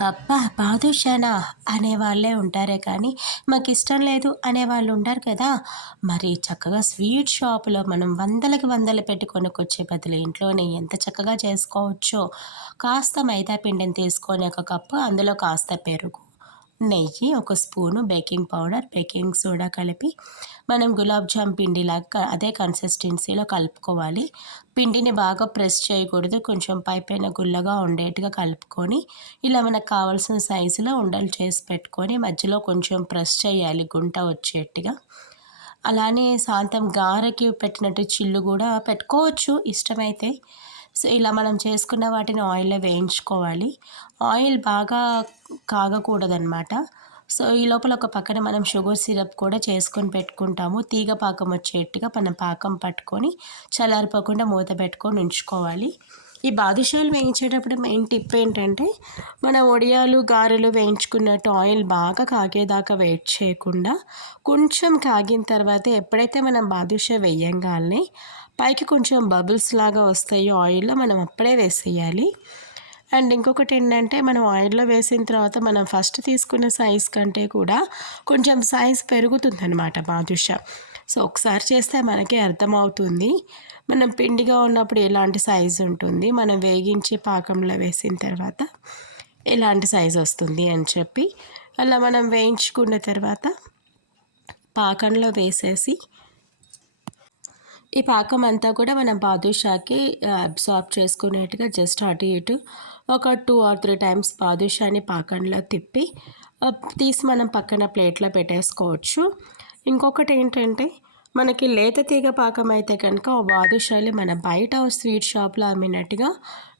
అబ్బా బాదుషానా? అనేవాళ్ళే ఉంటారే కానీ మాకు ఇష్టం లేదు అనేవాళ్ళు ఉంటారు కదా. మరి చక్కగా స్వీట్ షాపులో మనం వందలకి వందలు పెట్టి కొనుక్కొచ్చే బదులు ఇంట్లోనే ఎంత చక్కగా చేసుకోవచ్చో? కాస్త మైదా పిండిని తీసుకొని ఒక కప్పు అందులో కాస్త పెరుగు నెయ్యి ఒక spoon baking powder baking soda కలిపి మనం గులాబ్ జామ్ పిండిలాగా అదే కన్సిస్టెన్సీలో కలుపుకోవాలి. పిండిని బాగా ప్రెస్ చేయకూడదు. కొంచెం పై పైన గుల్లగా ఉండేట్టుగా కలుపుకొని ఇలా మనకు కావాల్సిన సైజులో ఉండలు చేసి పెట్టుకొని మధ్యలో కొంచెం ప్రెస్ చేయాలి గుంట వచ్చేట్టుగా. అలానే సాంతం గారెకి పెట్టినట్టు చిల్లు కూడా పెట్టుకోవచ్చు. ఇష్టమైతే సో ఇలా మనం చేసుకున్న వాటిని ఆయిల్లో వేయించుకోవాలి. ఆయిల్ బాగా కాగకూడదనమాట సో ఈ లోపల ఒక పక్కన మనం షుగర్ సిరప్ కూడా చేసుకొని పెట్టుకుంటాము. తీగ పాకం వచ్చేట్టుగా మనం పాకం పట్టుకొని చల్లారిపోకుండా మూత పెట్టుకొని ఉంచుకోవాలి. ఈ బాదుషాలు వేయించేటప్పుడు మెయిన్ టిప్ ఏంటంటే మన ఒడియాలు గారెలు వేయించుకున్నట్టు ఆయిల్ బాగా కాగేదాకా వెయిట్ చేయకుండా కొంచెం కాగిన తర్వాత ఎప్పుడైతే మనం బాదుషా వేయంగానే పైకి కొంచెం బబుల్స్ లాగా వస్తాయి ఆయిల్లో మనం అప్పుడే వేసేయాలి. అండ్ ఇంకొకటి ఏంటంటే మనం ఆయిల్లో వేసిన తర్వాత మనం ఫస్ట్ తీసుకున్న సైజ్ కంటే కూడా కొంచెం సైజ్ పెరుగుతుంది అనమాట బాదుషా. సో ఒకసారి చేస్తే మనకే అర్థమవుతుంది. మనం పిండిగా ఉన్నప్పుడు ఎలాంటి సైజు ఉంటుంది? మనం వేగించి పాకంలో వేసిన తర్వాత ఎలాంటి సైజు వస్తుంది అని చెప్పి అలా మనం వేయించుకున్న తర్వాత పాకంలో వేసేసి ఈ పాకం అంతా కూడా మనం బాదుషాకి అబ్సార్బ్ చేసుకునేట్టుగా జస్ట్ అటు ఇటు ఒక టూ ఆర్ త్రీ టైమ్స్ బాదుషాని పాకంలో తిప్పి తీసి మనం పక్కన ప్లేట్లో పెట్టేసుకోవచ్చు. ఇంకొకటి ఏంటంటే మనకి లేత తీగ పాకం అయితే కనుక బాదుషాలు మన బయట స్వీట్ షాప్లో అమ్మినట్టుగా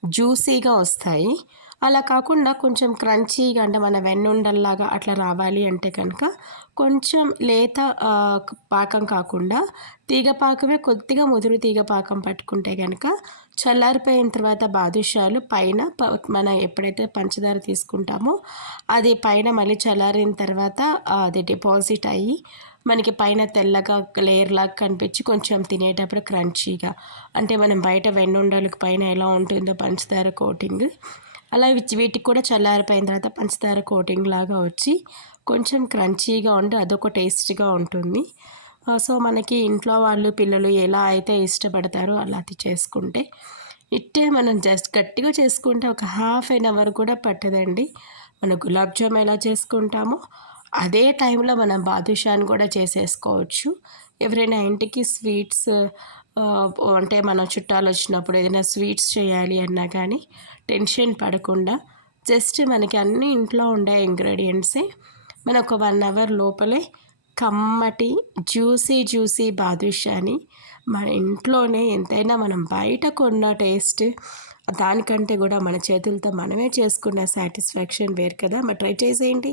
జ్యూసీగా వస్తాయి. అలా కాకుండా కొంచెం క్రంచీగా అంటే మన వెన్నుండల్లాగా అట్లా రావాలి అంటే కనుక కొంచెం లేత పాకం కాకుండా తీగ పాకమే కొద్దిగా ముదురు తీగ పాకం పట్టుకుంటే కనుక చల్లారిపోయిన తర్వాత బాదుషాలు పైన మనం ఎప్పుడైతే పంచదార తీసుకుంటామో అది పైన మళ్ళీ చల్లారిన తర్వాత అది డిపాజిట్ అయ్యి మనకి పైన తెల్లగా లేయర్ లాగా కనిపించి కొంచెం తినేటప్పుడు క్రంచీగా. అంటే మనం బయట వెన్నుండలకు పైన ఎలా ఉంటుందో పంచదార కోటింగ్. అలా వీటికి కూడా చల్లారిపోయిన తర్వాత పంచదార కోటింగ్ లాగా వచ్చి కొంచెం క్రంచీగా ఉండి అదొక టేస్ట్గా ఉంటుంది. సో మనకి ఇంట్లో వాళ్ళు పిల్లలు ఎలా అయితే ఇష్టపడతారో అలా అది చేసుకుంటే ఇట్టే మనం జస్ట్ గట్టిగా చేసుకుంటే ఒక హాఫ్ అన్ అవర్ కూడా పట్టదండి. మన గులాబ్ జామ్ ఎలా చేసుకుంటామో అదే టైంలో మనం బాదుషాని కూడా చేసేసుకోవచ్చు. ఎవరైనా ఇంటికి స్వీట్స్ అంటే మన చుట్టాలు వచ్చినప్పుడు ఏదైనా స్వీట్స్ చేయాలి అన్నా కానీ టెన్షన్ పడకుండా జస్ట్ మనకి అన్ని ఇంట్లో ఉండే ఇంగ్రీడియంట్సే మన ఒక వన్ అవర్ లోపలే కమ్మటి జ్యూసీ జ్యూసీ బాదుషాని మన ఇంట్లోనే ఎంతైనా మనం బయట కొన్న టేస్ట్ దానికంటే కూడా మన చేతులతో మనమే చేసుకున్న సాటిస్ఫాక్షన్ వేరు కదా. మరి ట్రై చేసేయండి.